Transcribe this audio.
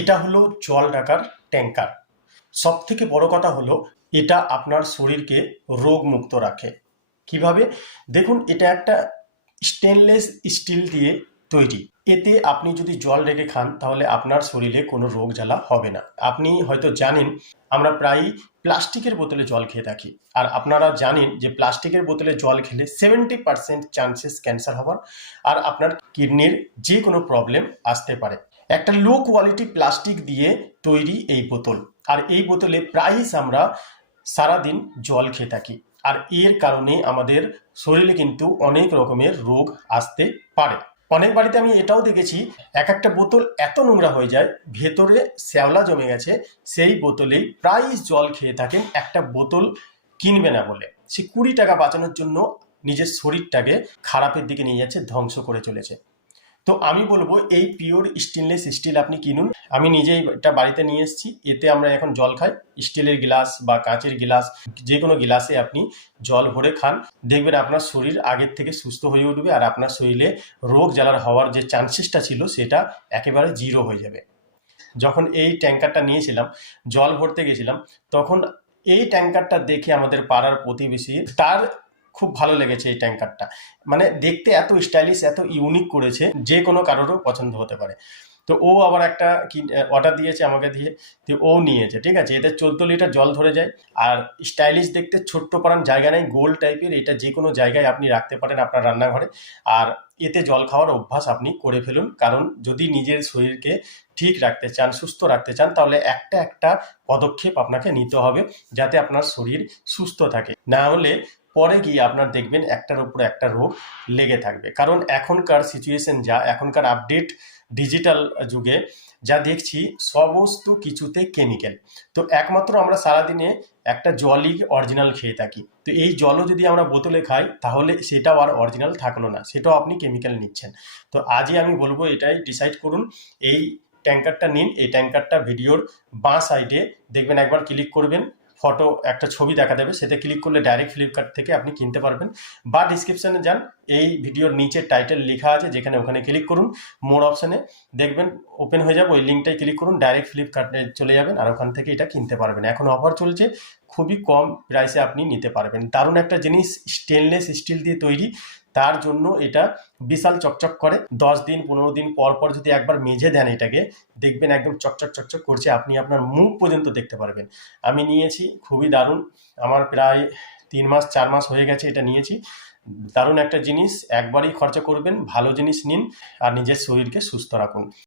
এটা হলো জল রাখার ট্যাঙ্কার। সবথেকে বড় কথা হলো এটা আপনার শরীরকে রোগমুক্ত রাখে। কিভাবে? দেখুন, এটা একটা স্টেনলেস স্টিল দিয়ে তৈরি। এতে আপনি যদি জল রেখে খান তাহলে আপনার শরীরে কোনো রোগ জ্বালা হবে না। আপনি হয়তো জানেন আমরা প্রায়ই প্লাস্টিকের বোতলে জল খেয়ে থাকি, আর আপনারা জানেন যে প্লাস্টিকের বোতলে জল খেলে 70% চান্সেস ক্যান্সার হওয়ার, আর আপনার কিডনির যে কোনো প্রবলেম আসতে পারে। একটা লো কোয়ালিটি প্লাস্টিক দিয়ে তৈরি এই বোতল, আর এই বোতলে প্রায়ই আমরা সারাদিন জল খেয়ে থাকি, আর এর কারণে আমাদের শরীরে কিন্তু অনেক রকমের রোগ আসতে পারে। অনেক বাড়িতে আমি এটাও দেখেছি, এক একটা বোতল এত নোংরা হয়ে যায়, ভেতরে শ্যাওলা জমে গেছে, সেই বোতলেই প্রায় জল খেয়ে থাকেন একটা বোতল কিনবে না বলে। সে 20 টাকা বাঁচানোর জন্য নিজের শরীরটাকে খারাপের দিকে নিয়ে যাচ্ছে, ধ্বংস করে চলেছে। তো আমি বলবো এই পিওর স্টেনলেস স্টিল আপনি কিনুন। আমি নিজেই এটা বাড়িতে নিয়ে এসেছি। এতে আমরা এখন জল খাই, স্টিলের গ্লাস বা কাঁচের গ্লাস, যে কোনো গ্লাসে আপনি জল ভরে খান, দেখবেন আপনার শরীর আগের থেকে সুস্থ হয়ে উঠবে, আর আপনার শরীরে রোগ জ্বালার হওয়ার যে চান্সেসটা ছিল সেটা একেবারে জিরো হয়ে যাবে। যখন এই ট্যাঙ্কারটা নিয়েছিলাম, জল ভরতে গেছিলাম, তখন এই ট্যাঙ্কারটা দেখে আমাদের পাড়ার প্রতিবেশী, তার খুব ভালো লেগেছে এই ট্যাঙ্কারটা। মানে দেখতে এত স্টাইলিশ, এত ইউনিক করেছে, যে কোনো কারোরও পছন্দ হতে পারে। তো ও আবার একটা কি অর্ডার দিয়েছে আমাকে দিয়ে, তো ও নিয়েছে। ঠিক আছে, এতে 14 লিটার জল ধরে যায়, আর স্টাইলিশ দেখতে, ছোট্ট পাড়ার জায়গা নেই, গোল টাইপের। এটা যে কোনো জায়গায় আপনি রাখতে পারেন আপনার রান্নাঘরে। আর এতে জল খাওয়ার অভ্যাস আপনি করে ফেলুন, কারণ যদি নিজের শরীরকে ঠিক রাখতে চান, সুস্থ রাখতে চান, তাহলে একটা একটা পদক্ষেপ আপনাকে নিতে হবে, যাতে আপনার শরীর সুস্থ থাকে। না হলে পরে গিয়ে আপনার দেখবেন একটার উপর একটা রোগ লেগে থাকবে। কারণ এখনকার সিচুয়েশন যা, এখনকার আপডেট ডিজিটাল যুগে যা দেখছি, সমস্ত কিছুতে কেমিক্যাল। তো একমাত্র আমরা সারাদিনে একটা জলই অরিজিনাল খেয়ে থাকি, তো এই জলও যদি আমরা বোতলে খাই তাহলে সেটাও আর অরিজিনাল থাকলো না, সেটাও আপনি কেমিক্যাল নিচ্ছেন। তো আজই আমি বলবো এটাই ডিসাইড করুন, এই ট্যাঙ্কারটা নিন। এই ট্যাঙ্কারটা ভিডিওর বাঁ সাইডে দেখবেন, একবার ক্লিক করবেন, ফটো একটা ছবি দেখা দেবে, সেটা ক্লিক করলে ডাইরেক্ট ফ্লিপকার্ট থেকে আপনি কিনতে পারবেন, বা ডিসক্রিপশানে যান, এই ভিডিওর নিচে টাইটেল লেখা আছে যেখানে, ওখানে ক্লিক করুন, মোর অপশানে দেখবেন ওপেন হয়ে যাবে, ওই লিঙ্কটাই ক্লিক করুন, ডাইরেক্ট ফ্লিপকার্টে চলে যাবেন, আর ওখান থেকে এটা কিনতে পারবেন। এখন অফার চলছে, খুবই কম প্রাইসে আপনি নিতে পারবেন। দারুণ একটা জিনিস, স্টেনলেস স্টিল দিয়ে তৈরি, তার জন্য এটা বিশাল চকচক করে। 10 দিন 15 দিন পর পর যদি একবার মেজে দেন এটাকে, দেখবেন একদম চকচক চকচক করছে, আপনি আপনার মুখ পর্যন্ত দেখতে পারবেন। আমি নিয়েছি, খুবই দারুণ। আমার প্রায় 3 মাস 4 মাস হয়ে গেছে এটা নিয়েছি। দারুণ একটা জিনিস, একবারই খরচা করবেন, ভালো জিনিস নিন, আর নিজের শরীরকে সুস্থ রাখুন।